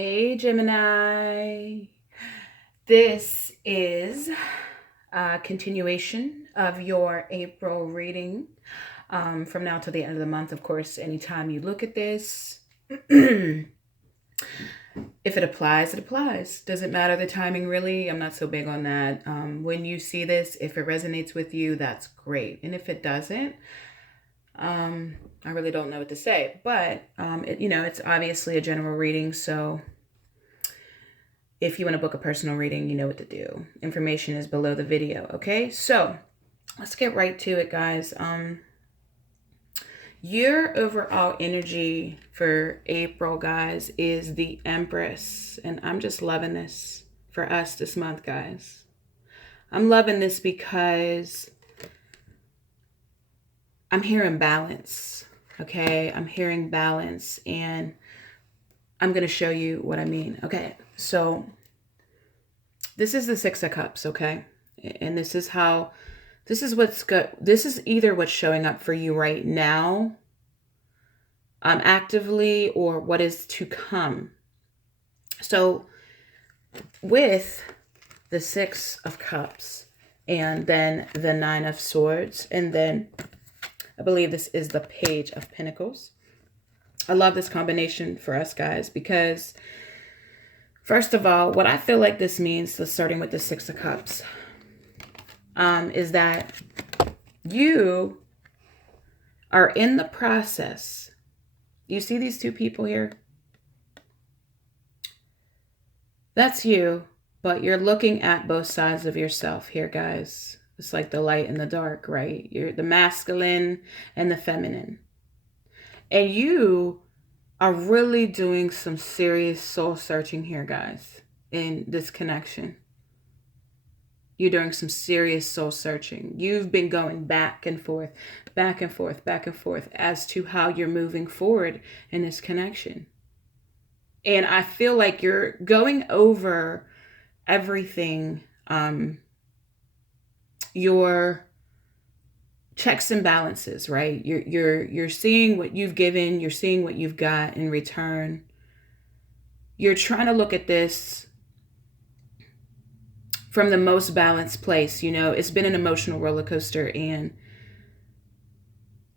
Hey Gemini, this is a continuation of your April reading from now till the end of the month. Of course, anytime you look at this, if it applies, it applies. Doesn't matter the timing really. I'm not so big on that. When you see this, if it resonates with you, that's great. And if it doesn't, I really don't know what to say, but it's obviously a general reading, so if you want to book a personal reading, you know what to do. Information is below the video, okay? So let's get right to it, guys. Your overall energy for April, guys, is the Empress, and I'm just loving this for us this month, guys. I'm loving this because I'm hearing balance, okay? I'm hearing balance, and I'm going to show you what I mean. Okay, so this is the Six of Cups, okay? And this is either what's showing up for you right now, actively, or what is to come. So with the Six of Cups, and then the Nine of Swords, and then I believe this is the Page of Pentacles. I love this combination for us, guys, because first of all, what I feel like this means, so starting with the Six of Cups, is that you are in the process. You see these two people here? That's you, but you're looking at both sides of yourself here, guys. It's like the light and the dark, right? You're the masculine and the feminine. And you are really doing some serious soul searching here, guys, in this connection. You're doing some serious soul searching. You've been going back and forth, back and forth, back and forth as to how you're moving forward in this connection. And I feel like you're going over everything, your checks and balances, right? You're seeing what you've given, you're seeing what you've got in return. You're trying to look at this from the most balanced place. You know, it's been an emotional roller coaster, and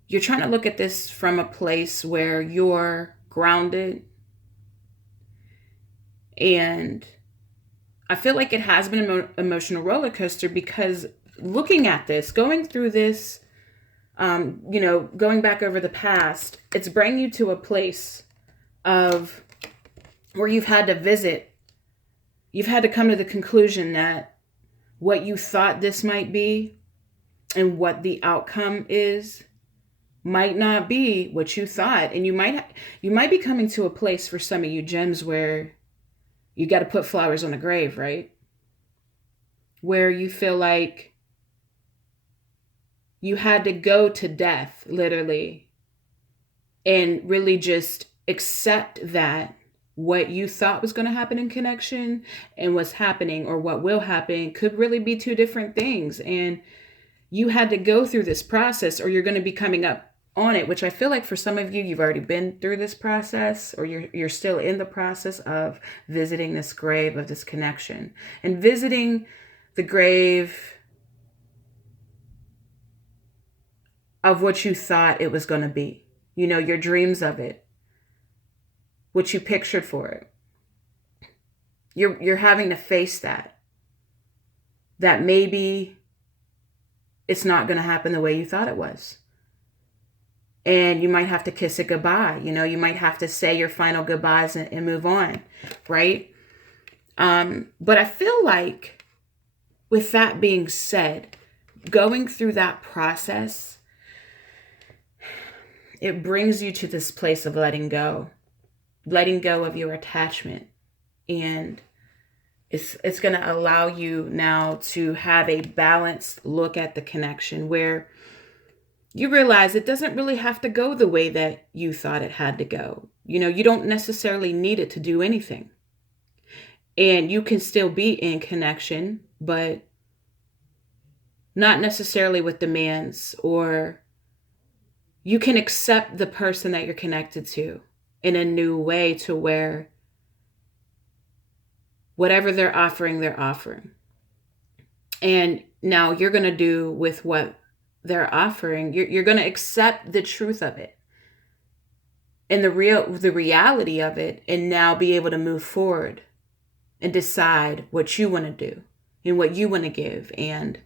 you're trying to look at this from a place where you're grounded. And I feel like it has been an emotional roller coaster because looking at this, going through this, going back over the past, it's bringing you to a place of where you've had to visit. You've had to come to the conclusion that what you thought this might be and what the outcome is might not be what you thought. And you might be coming to a place for some of you gems where you got to put flowers on the grave, right? Where you feel like you had to go to death, literally, and really just accept that what you thought was going to happen in connection and what's happening or what will happen could really be two different things. And you had to go through this process, or you're going to be coming up on it, which I feel like for some of you, you've already been through this process, or you're still in the process of visiting this grave of this connection. And visiting the grave of what you thought it was going to be, you know, your dreams of it, what you pictured for it. You're having to face that maybe it's not going to happen the way you thought it was. And you might have to kiss it goodbye. You know, you might have to say your final goodbyes and move on, right? But I feel like with that being said, going through that process, it brings you to this place of letting go of your attachment. And it's going to allow you now to have a balanced look at the connection where you realize it doesn't really have to go the way that you thought it had to go. You know, you don't necessarily need it to do anything. And you can still be in connection, but not necessarily with demands, or you can accept the person that you're connected to in a new way to where whatever they're offering. And now you're going to do with what they're offering. You're going to accept the truth of it and the reality of it, and now be able to move forward and decide what you want to do and what you want to give. And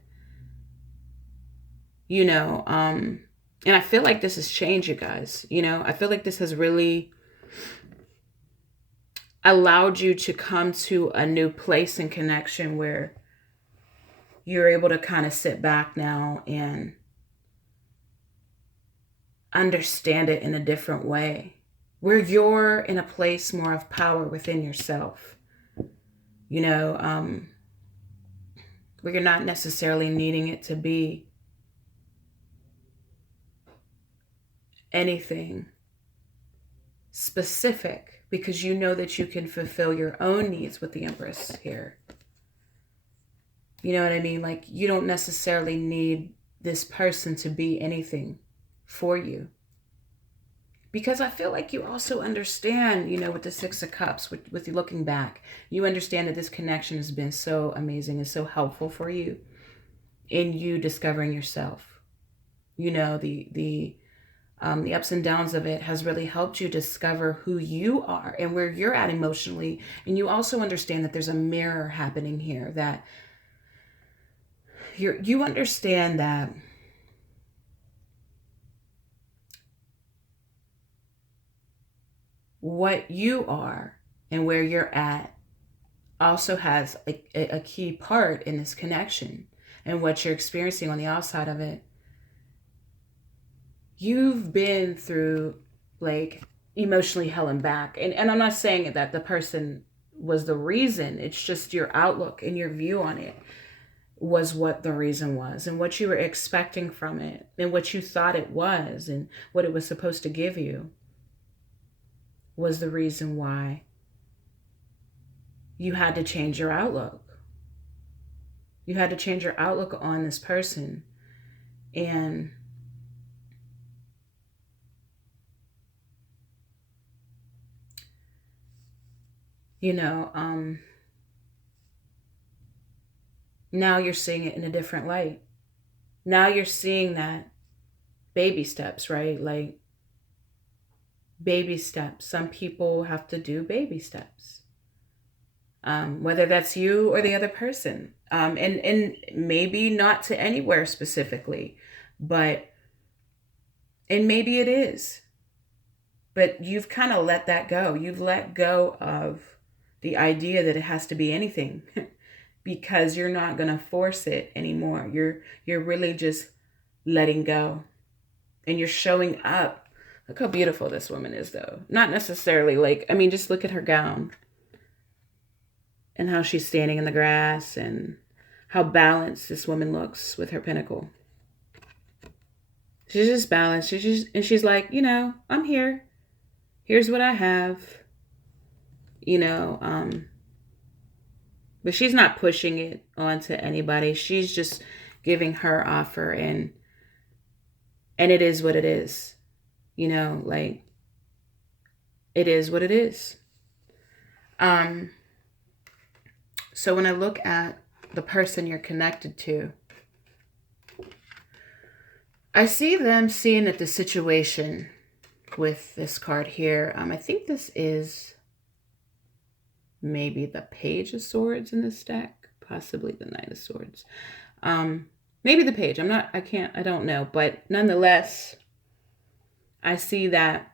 and I feel like this has changed you guys. I feel like this has really allowed you to come to a new place and connection where you're able to kind of sit back now and understand it in a different way, where you're in a place more of power within yourself, where you're not necessarily needing it to be anything specific, because you know that you can fulfill your own needs with the Empress here. You know what I mean? Like, you don't necessarily need this person to be anything for you. Because I feel like you also understand, with the Six of Cups, with you looking back, you understand that this connection has been so amazing and so helpful for you in you discovering yourself. The ups and downs of it has really helped you discover who you are and where you're at emotionally. And you also understand that there's a mirror happening here, that you understand that what you are and where you're at also has a key part in this connection, and what you're experiencing on the outside of it. You've been through, like, emotionally hell and back. And I'm not saying that the person was the reason. It's just your outlook and your view on it was what the reason was, and what you were expecting from it, and what you thought it was, and what it was supposed to give you was the reason why you had to change your outlook. You had to change your outlook on this person. And now you're seeing it in a different light. Now you're seeing that baby steps, right? Like, baby steps. Some people have to do baby steps. Whether that's you or the other person. And maybe not to anywhere specifically, and maybe it is. But you've kind of let that go. You've let go of the idea that it has to be anything because you're not going to force it anymore. You're really just letting go, and you're showing up. Look how beautiful this woman is, though. Not necessarily just look at her gown and how she's standing in the grass and how balanced this woman looks with her pinnacle. She's just balanced. She's like, I'm here. Here's what I have. But she's not pushing it onto anybody. She's just giving her offer, and it is what it is. It is what it is. So when I look at the person you're connected to, I see them seeing that the situation with this card here, I think this is maybe the Page of Swords in this deck, possibly the Knight of Swords. Maybe the Page. I don't know. But nonetheless, I see that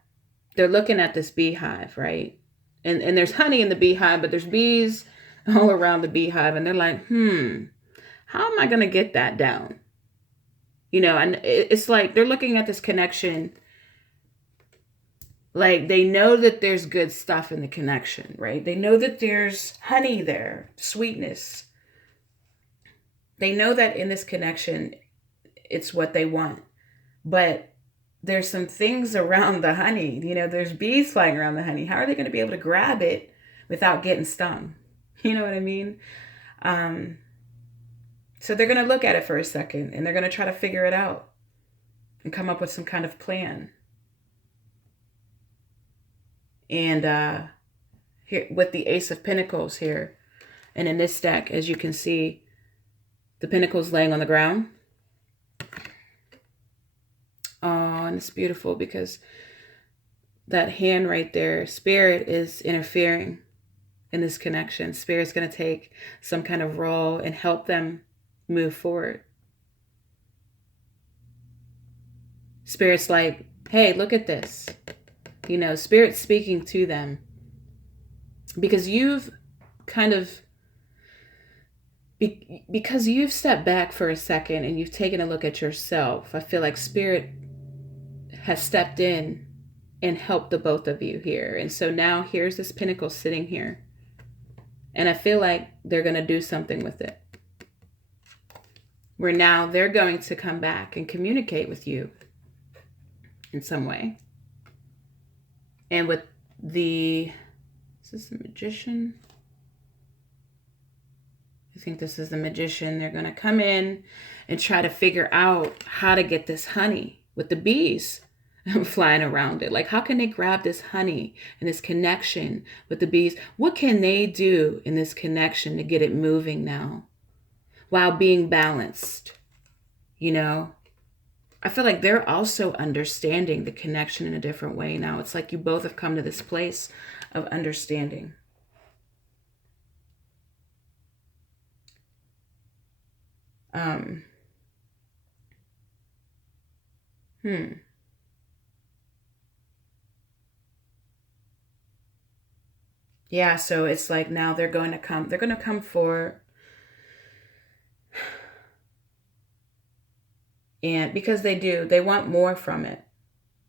they're looking at this beehive, right? And there's honey in the beehive, but there's bees all around the beehive, and they're like, how am I going to get that down? And it's like they're looking at this connection, like they know that there's good stuff in the connection, right? They know that there's honey there, sweetness. They know that in this connection, it's what they want. But there's some things around the honey, there's bees flying around the honey. How are they going to be able to grab it without getting stung? You know what I mean? So they're going to look at it for a second, and they're going to try to figure it out and come up with some kind of plan. And here with the Ace of Pentacles here, And in this deck, as you can see, the Pentacles laying on the ground. Oh, and it's beautiful because that hand right there, Spirit is interfering in this connection. Spirit's going to take some kind of role and help them move forward. Spirit's like, hey, look at this. You know, Spirit's speaking to them because you've kind of, because you've stepped back for a second and you've taken a look at yourself. I feel like Spirit has stepped in and helped the both of you here. And so now here's this Pentacle sitting here. And I feel like they're going to do something with it. Where now they're going to come back and communicate with you in some way. And with the, is this the Magician? I think this is the Magician. They're going to come in and try to figure out how to get this honey with the bees flying around it. Like, how can they grab this honey and this connection with the bees? What can they do in this connection to get it moving now while being balanced? You know, I feel like they're also understanding the connection in a different way now. It's like you both have come to this place of understanding. Yeah, so it's like now they're going to come forward. And because they want more from it.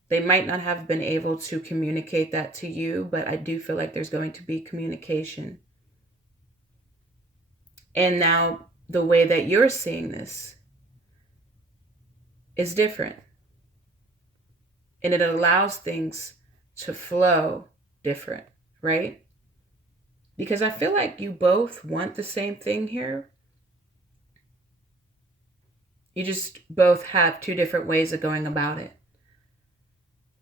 They might not have been able to communicate that to you, but I do feel like there's going to be communication. And now the way that you're seeing this is different. And it allows things to flow different, right? Because I feel like you both want the same thing here. You just both have two different ways of going about it.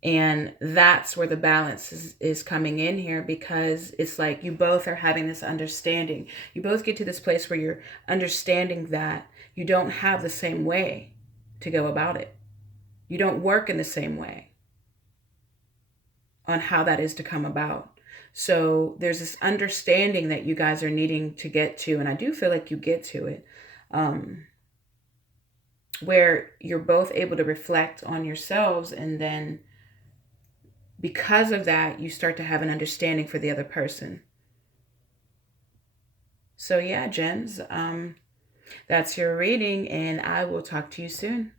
And that's where the balance is coming in here, because it's like you both are having this understanding. You both get to this place where you're understanding that you don't have the same way to go about it. You don't work in the same way on how that is to come about. So there's this understanding that you guys are needing to get to. And I do feel like you get to it. Where you're both able to reflect on yourselves, and then because of that, you start to have an understanding for the other person. So yeah, gems, that's your reading, and I will talk to you soon.